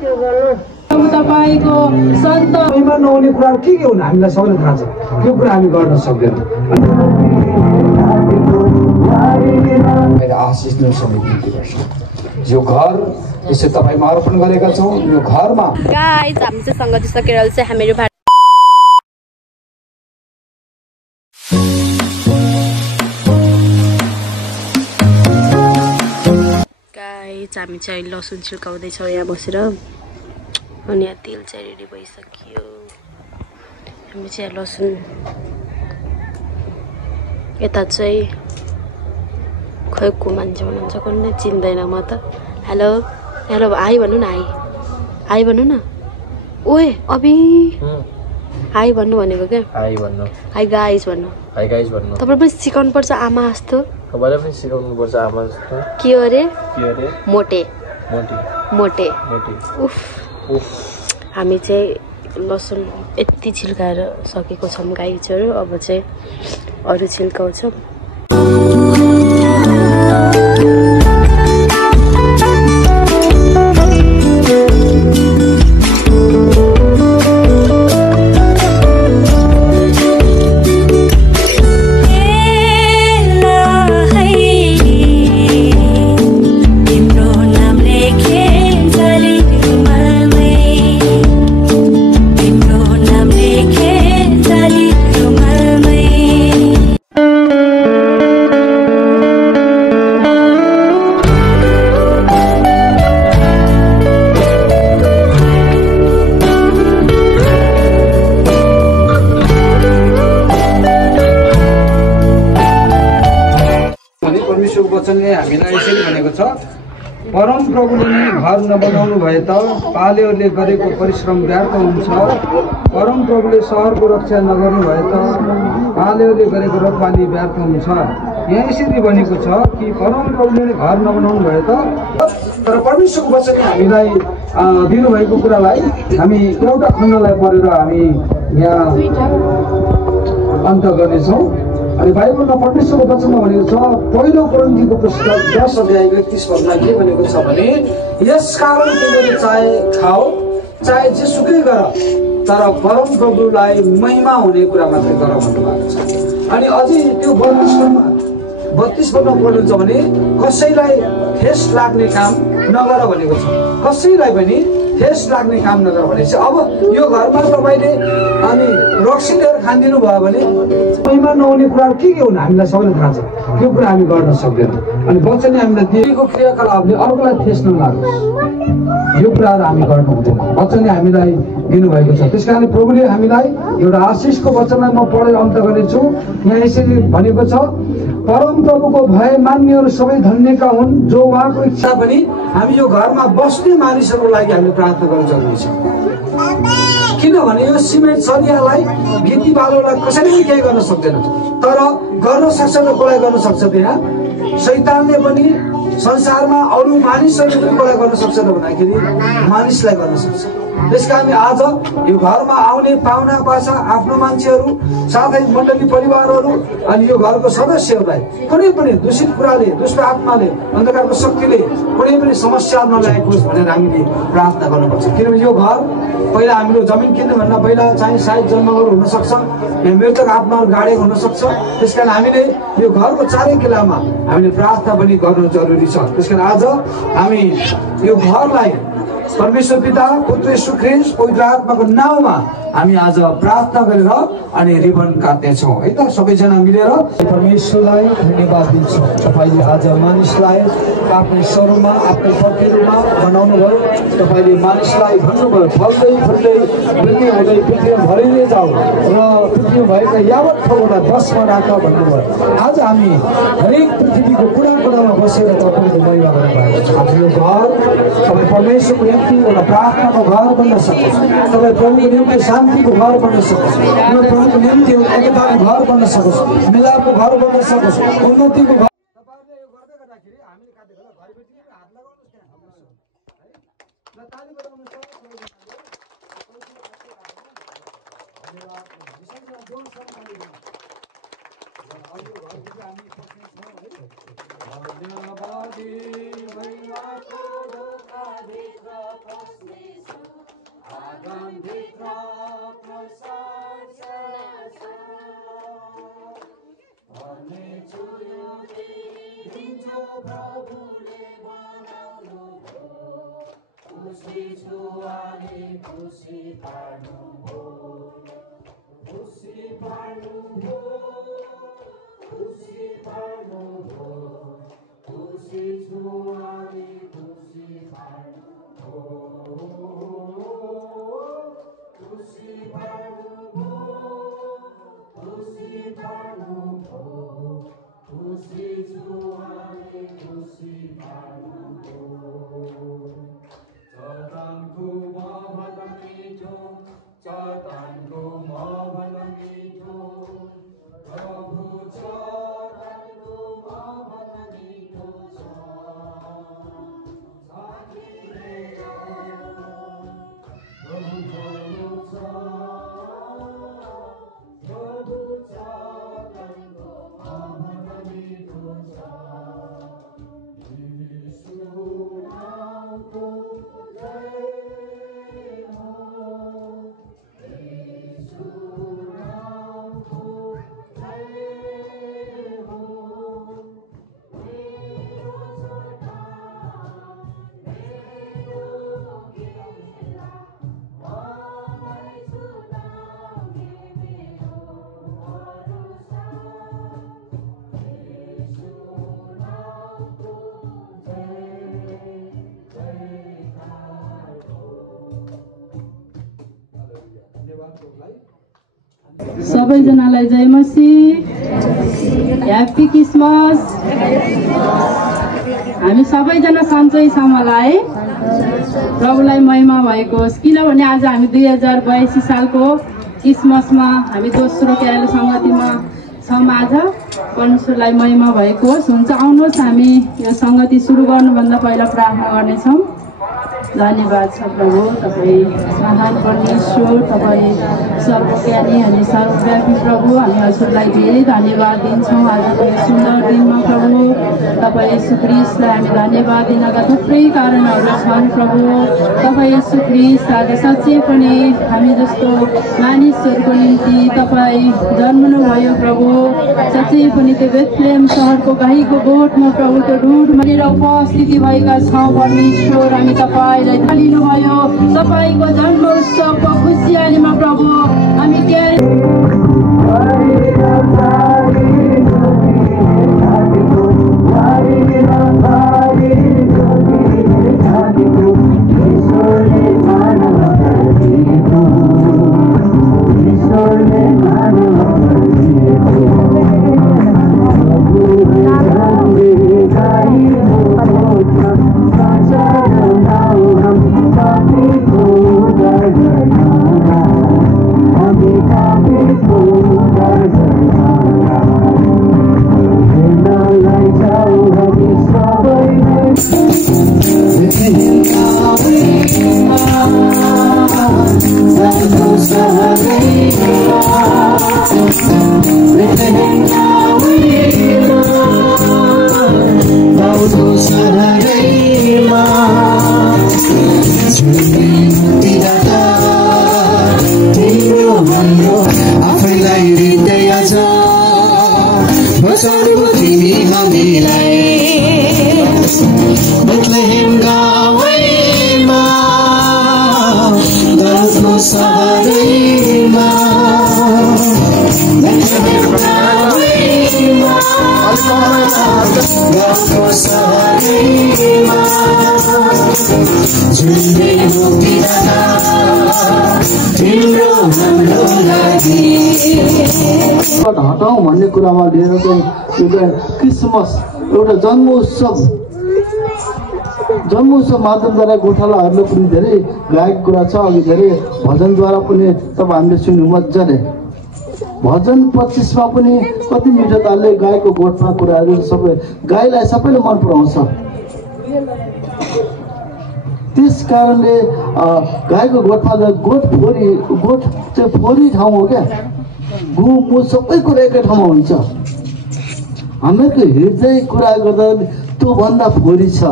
तपाईको सन्तमा नहुने कुरा के हुन् हामीलाई सबैलाई थाहा छ त्यो कुरा हामी गर्न सक्दैनौँ आशिष दिनु समिति यो घर यसो तपाईमा अर्पण गरेका छौँ यो घरमा गाइस हामी चाहिँ सँग सकेर चाहिँ हामीहरू गाइस हामी चाहिँ लसुन छिल्काउँदैछौँ यहाँ बसेर अनि यहाँ तेल चाहिँ रेडी भइसक्यो हामी चाहिँ लसुन यता चाहिँ खै को मान्छे हुनुहुन्छ कुनै चिन्दैन म त हेलो हेलो हाई भन्नु न हाई भन्नु न ओए अबि हाई भन्नु भनेको क्या हाई भन्नु हाई गाइस भन्नु तपाईले पनि सिकाउनु पर्छ आमा जस्तो तपाईले पनि सिकाउनु पर्छ आमा जस्तो के अरे मोटे मोटे उफ हामी चाहिँ लसुन यति छिल्काएर सकेको छौँ गाइसहरू अब चाहिँ अरू छिल्काउँछौँ वचनले हामीलाई यसरी भनेको छ परम प्रभुले नै घर नबनाउनु भए त पालेहरूले गरेको परिश्रम व्यर्थ हुन्छ परम प्रभुले सहरको रक्षा नगर्नु भए त पालेहरूले गरेको रखवाली व्यर्थ हुन्छ यहाँ यसरी भनेको छ कि परम प्रभुले नै घर नबनाउनु भए त तर परमेश्वरको वचनले हामीलाई दिनुभएको कुरालाई हामी एउटा खण्डलाई पढेर हामी यहाँ अन्त गर्नेछौँ अनि बाइबलमा परमेश्वरको वचनमा भनेको छ पहिलो कोरिन्थीको पुस्तक 10 अध्याय 31 पदमा के भनेको छ भने यसकारण तिमीले चाहे खाओ चाहे जेसुकै गर तर परम प्रभुलाई महिमा हुने कुरा मात्रै गर भन्नुभएको छ अनि अझै त्यो 32 पदमा पढ्नुहुन्छ भने कसैलाई ठेस लाग्ने काम नगर भनेको छ कसैलाई पनि ठेस लाग्ने काम नगर भनेपछि अब यो घरमा तपाईले अनि रक्सी लिएर खान्दिनु भयो भने महिमा नहुने कुरा के हुन् हामीलाई सबैलाई थाहा छ त्यो कुरा हामी गर्न सक्दैनौँ अनि वचनले हामीलाई दिएको क्रियाकलापले अर्कोलाई ठेस नलागोस् यो कुराहरू हामी गर्नु हुँदैन वचनले हामीलाई दिनुभएको छ त्यसकारण प्रभुले हामीलाई एउटा आशिषको वचनलाई म पढेर अन्त गर्नेछु यहाँ यसरी भनेको छ परम प्रभुको भय मान्नेहरू सबै धन्यका हुन् जो उहाँको इच्छा पनि हामी यो घरमा बस्ने मानिसहरूको लागि हामीले प्रार्थना गर्न जरुरी छ किनभने यो सिमेन्ट सरियालाई गिटी बालोलाई कसैले पनि केही गर्न सक्दैन तर गर्न सक्छ र कसलाई गर्न सक्छ त्यहाँ शैतानले पनि संसारमा अरू मानिसहरूले पनि कसलाई गर्न सक्छ त भन्दाखेरि मानिसलाई गर्न सक्छ त्यसकारण आज यो घरमा आउने पाहुना पासा आफ्नो मान्छेहरू साथै मण्डली परिवारहरू अनि यो घरको सदस्यहरूलाई कुनै पनि दूषित कुराले दुष्ट आत्माले अन्धकारको शक्तिले कुनै पनि समस्या नल्याएको होस् भनेर हामीले प्रार्थना गर्नुपर्छ किनभने यो घर पहिला हामीले जमिन किन्नुभन्दा पहिला चाहिँ सायद जन्महरू हुन सक्छ या मृतक आत्माहरू गाडेको हुन सक्छ त्यसकारण हामीले यो घरको चारै किल्लामा हामीले प्रार्थना पनि गर्नु जरुरी छ त्यसकारण आज हामी यो घरलाई परमेश्वर पिता पुत्र येशू ख्रीष्ट पवित्र आत्माको नाममा हामी आज प्रार्थना गरेर अनि रिबन काट्नेछौँ है त सबैजना मिलेर परमेश्वरलाई धन्यवाद दिन्छौँ तपाईले आज मानिसलाई आफ्नो स्वरूपमा आफ्नो प्रतिरूपमा बनाउनु भयो तपाईले मानिसलाई भन्नुभयो फल्दै फुल्दै वृद्धि हुँदै पृथ्वी भरिँदै जाऊ र पृथ्वी भएका यावत ठाउँलाई बसमा राख भन्नुभयो आज हामी हरेक पृथ्वीको कुना कुनामा बसेर तपाईँको महिमा गर्नुभएको छ आज यो घर तपाईँ परमेश्वरको निम्ति एउटा प्रार्थनाको घर बन्न सकोस् तपाईँ प्रभुको निम्ति शान्तिको घर बन्न सकोस् यो प्रभुको निम्ति एकताको घर बन्न सकोस् मिलापको घर बन्न सकोस् उन्नतिको घर सबैजनालाई जय मसीह, ह्याप्पी क्रिसमस। हामी सबैजना सन्चैसम्मलाई प्रभुलाई महिमा भएको होस्, किनभने आज हामी 2082 सालको क्रिसमसमा हामी दोस्रो क्यारो सङ्गतिमा छौँ। आज परमेश्वरलाई महिमा भएको होस्। हुन्छ, आउनुहोस् हामी यो सङ्गति सुरु गर्नुभन्दा पहिला प्रार्थना गर्नेछौँ। धन्यवाद छ प्रभु, तपाईँ महान परमेश्वर, तपाईँ सर्वज्ञानी अनि सर्वव्यापी प्रभु। हामी हजुरलाई धेरै धन्यवाद दिन्छौँ आजको यो सुन्दर दिनमा प्रभु। तपाईँ यीशु ख्रीष्टलाई हामी धन्यवाद दिनका थुप्रै कारणहरू छन् प्रभु। तपाईँ यीशु ख्रीष्ट आज साँच्चै पनि हामी जस्तो मानिसहरूको निम्ति तपाईँ जन्मनुभयो प्रभु। साँच्चै पनि त्यो बेथलेहेम सहरको घाइको गोठमा प्रभु त्यो रुडमा उपस्थिति भएका छौँ परमेश्वर। हामी तपाईँ लिनुभयो तपाईँको जन्म उत्सवको खुसियालीमा प्रभु। हामी हटाउँ भन्ने कुरामा लिएर चाहिँ एउटा क्रिसमस एउटा जन्म उत्सव माध्यमद्वारा गोठालाहरूले पनि धेरै गाएको कुरा छ। अघि धेरै भजनद्वारा पनि तपाईँ हामीले सुन्यौँ मजाले। भजन 25 मा पनि कति मिठो तालले गाईको गोठमा कुराहरू सबै गाईलाई सबैले मन पराउँछ। त्यस कारणले गाईको गोठमा गोठ चाहिँ फोरी ठाउँ हो क्या। गुमु सबै कुरा एकै ठाउँमा हुन्छ। हामीहरूको हृदय कुरा गर्दा त्यो भन्दा फोरी छ।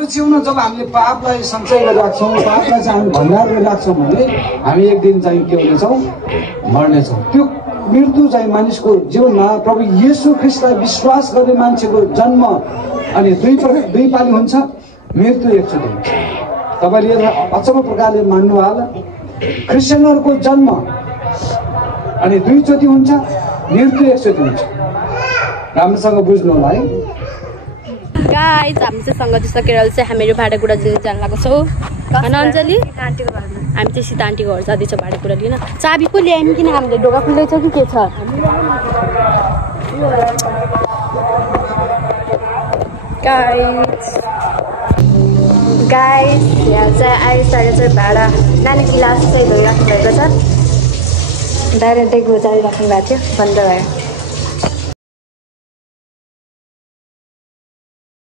हाम्रो जीवनमा जब हामीले पापलाई सञ्चय गरेर राख्छौँ, पापलाई चाहिँ हामी भण्डार गरेर राख्छौँ भने हामी एक दिन चाहिँ के हुनेछौँ, मर्नेछौँ। त्यो मृत्यु चाहिँ मानिसको जीवनमा प्रभु येशू ख्रीष्टलाई विश्वास गर्ने मान्छेको जन्म अनि दुई पाली हुन्छ, मृत्यु एकचोटि हुन्छ। तपाईँले अचम्म प्रकारले मान्नु होला, क्रिस्चियनहरूको जन्म अनि दुईचोटि हुन्छ, मृत्यु एकचोटि हुन्छ। राम्रोसँग बुझ्नु होला है गाइस। हामी चाहिँ सङ्गति सकेर चाहिँ हामीहरू भाँडाकुँडा जान लागेको छौँ होइन अञ्जली? हामी चाहिँ सीता आन्टीको घर जाँदैछौँ भाँडाकुँडा लिन। चाबी पो ल्यायौँ किन? हामीले ढोका खुल्दैछ कि के छ? गाइस यहाँ चाहिँ आइसकेको चाहिँ भाडा नानी गिलास चाहिँ धोइराख्नु भएको छ। डाइरेक्टै गोजारी राख्नु भएको थियो, बन्द भयो।